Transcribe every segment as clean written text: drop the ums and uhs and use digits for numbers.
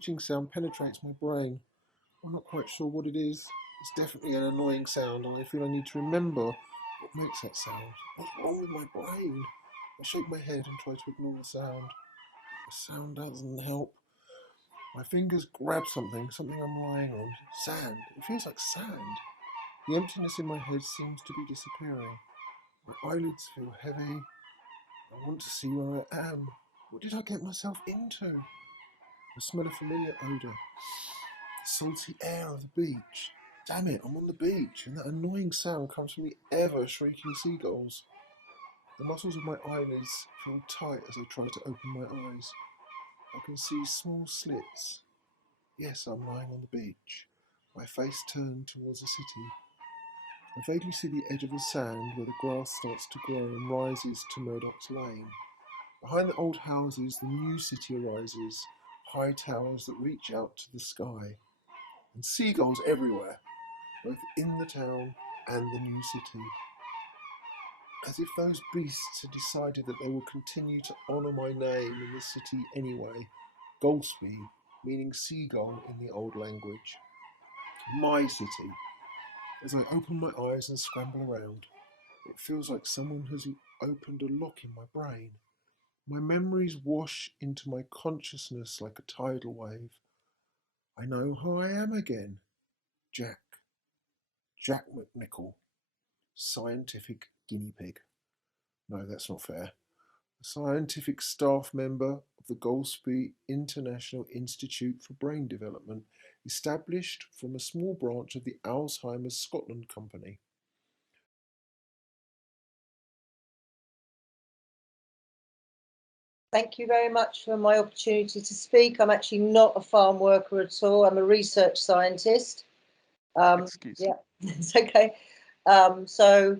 screeching sound penetrates my brain. I'm not quite sure what it is. It's definitely an annoying sound, and I feel I need to remember what makes that sound. What's wrong with my brain? I shake my head and try to ignore the sound. The sound doesn't help. My fingers grab something I'm lying on. Sand. It feels like sand. The emptiness in my head seems to be disappearing. My eyelids feel heavy. I want to see where I am. What did I get myself into? I smell a familiar odour. The salty air of the beach. Damn it, I'm on the beach, and that annoying sound comes from the ever-shrieking seagulls. The muscles of my eyelids feel tight as I try to open my eyes. I can see small slits. Yes, I'm lying on the beach, my face turned towards the city. I vaguely see the edge of the sand where the grass starts to grow and rises to Murdoch's Lane. Behind the old houses, the new city arises, high towers that reach out to the sky, and seagulls everywhere, both in the town and the new city. As if those beasts had decided that they will continue to honour my name in the city anyway. Golspie, meaning seagull in the old language. My city. As I open my eyes and scramble around, it feels like someone has opened a lock in my brain. My memories wash into my consciousness like a tidal wave. I know who I am again. Jack McNichol, scientific guinea pig. No, that's not fair. A scientific staff member of the Golspie International Institute for Brain Development, established from a small branch of the Alzheimer's Scotland Company. Thank you very much for my opportunity to speak. I'm actually not a farm worker at all. I'm a research scientist. Excuse me. It's okay. So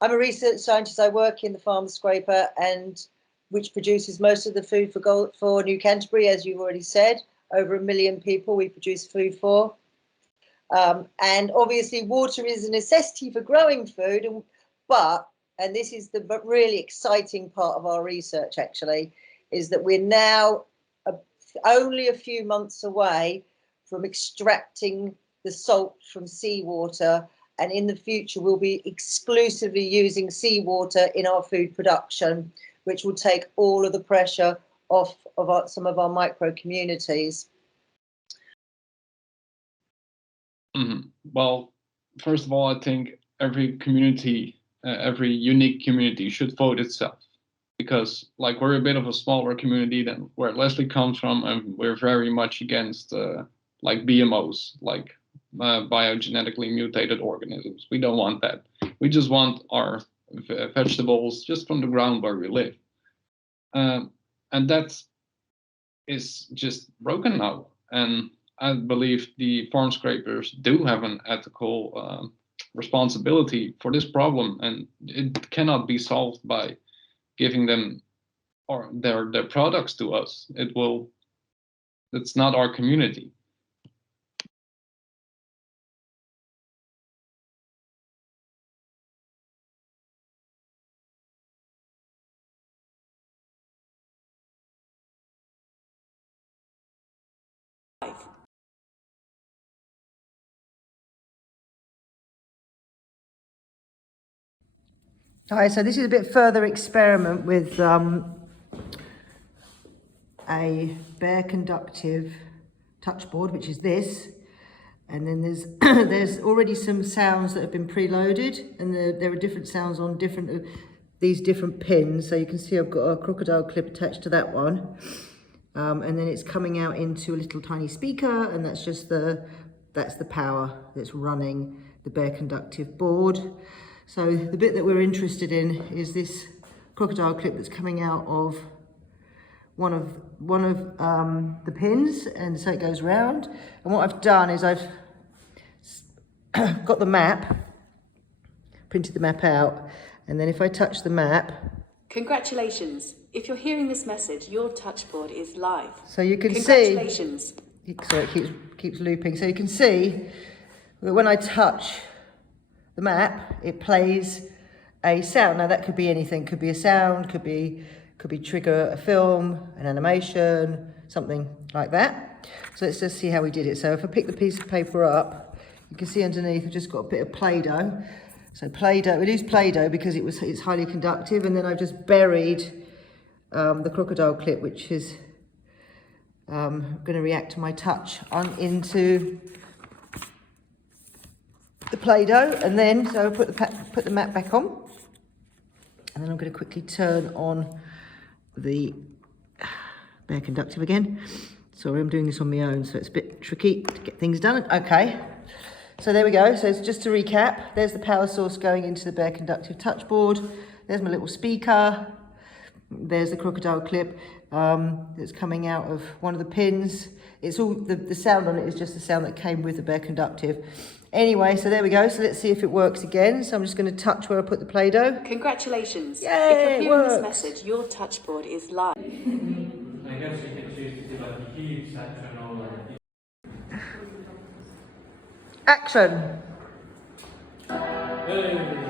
I'm a research scientist. I work in the farm scraper, and which produces most of the food for New Canterbury, as you've already said. Over 1 million people we produce food for. And obviously water is a necessity for growing food, and this is the really exciting part of our research actually, is that we're now only a few months away from extracting the salt from seawater, and in the future we'll be exclusively using seawater in our food production, which will take all of the pressure off of some of our micro communities. Well, first of all, I think every community, every unique community should vote itself, because like we're a bit of a smaller community than where Leslie comes from, and we're very much against like BMOs, like biogenetically mutated organisms. We don't want that. We just want our vegetables just from the ground where we live. And that is just broken now. And I believe the farm scrapers do have an ethical responsibility for this problem, and it cannot be solved by giving them or their products to us. It's not our community. Hi, so this is a bit further experiment with a bare conductive touchboard, which is this, and then there's there's already some sounds that have been preloaded, and there are different sounds on these different pins. So you can see I've got a crocodile clip attached to that one, and then it's coming out into a little tiny speaker, and that's the power that's running the bare conductive board. So the bit that we're interested in is this crocodile clip that's coming out of one of the pins, and so it goes round. And what I've done is I've got the map, printed the map out, and then if I touch the map. Congratulations! If you're hearing this message, your touchboard is live. So you can Congratulations. See. Sorry, it keeps looping. So you can see that when I touch the map, it plays a sound. Now that could be anything, could be a sound, could be trigger a film, an animation, something like that. So let's just see how we did it. So if I pick the piece of paper up, you can see underneath I've just got a bit of Play-Doh. So Play-Doh, we use Play-Doh because it's highly conductive, and then I've just buried the crocodile clip, which is going to react to my touch into the Play-Doh, and then so I put the mat back on, and then I'm going to quickly turn on the bare conductive again. Sorry, I'm doing this on my own, so it's a bit tricky to get things done. Okay, so there we go. So it's just to recap, there's the power source going into the bare conductive touch board. There's my little speaker. There's the crocodile clip that's coming out of one of the pins. It's all, the sound on it is just the sound that came with the bare conductive. Anyway, so there we go. So let's see if it works again. So I'm just going to touch where I put the Play-Doh. Congratulations. Yay, if you're hearing it this works. message, your touchboard is live. I guess you could choose to do like a huge section or like... Action. Hey.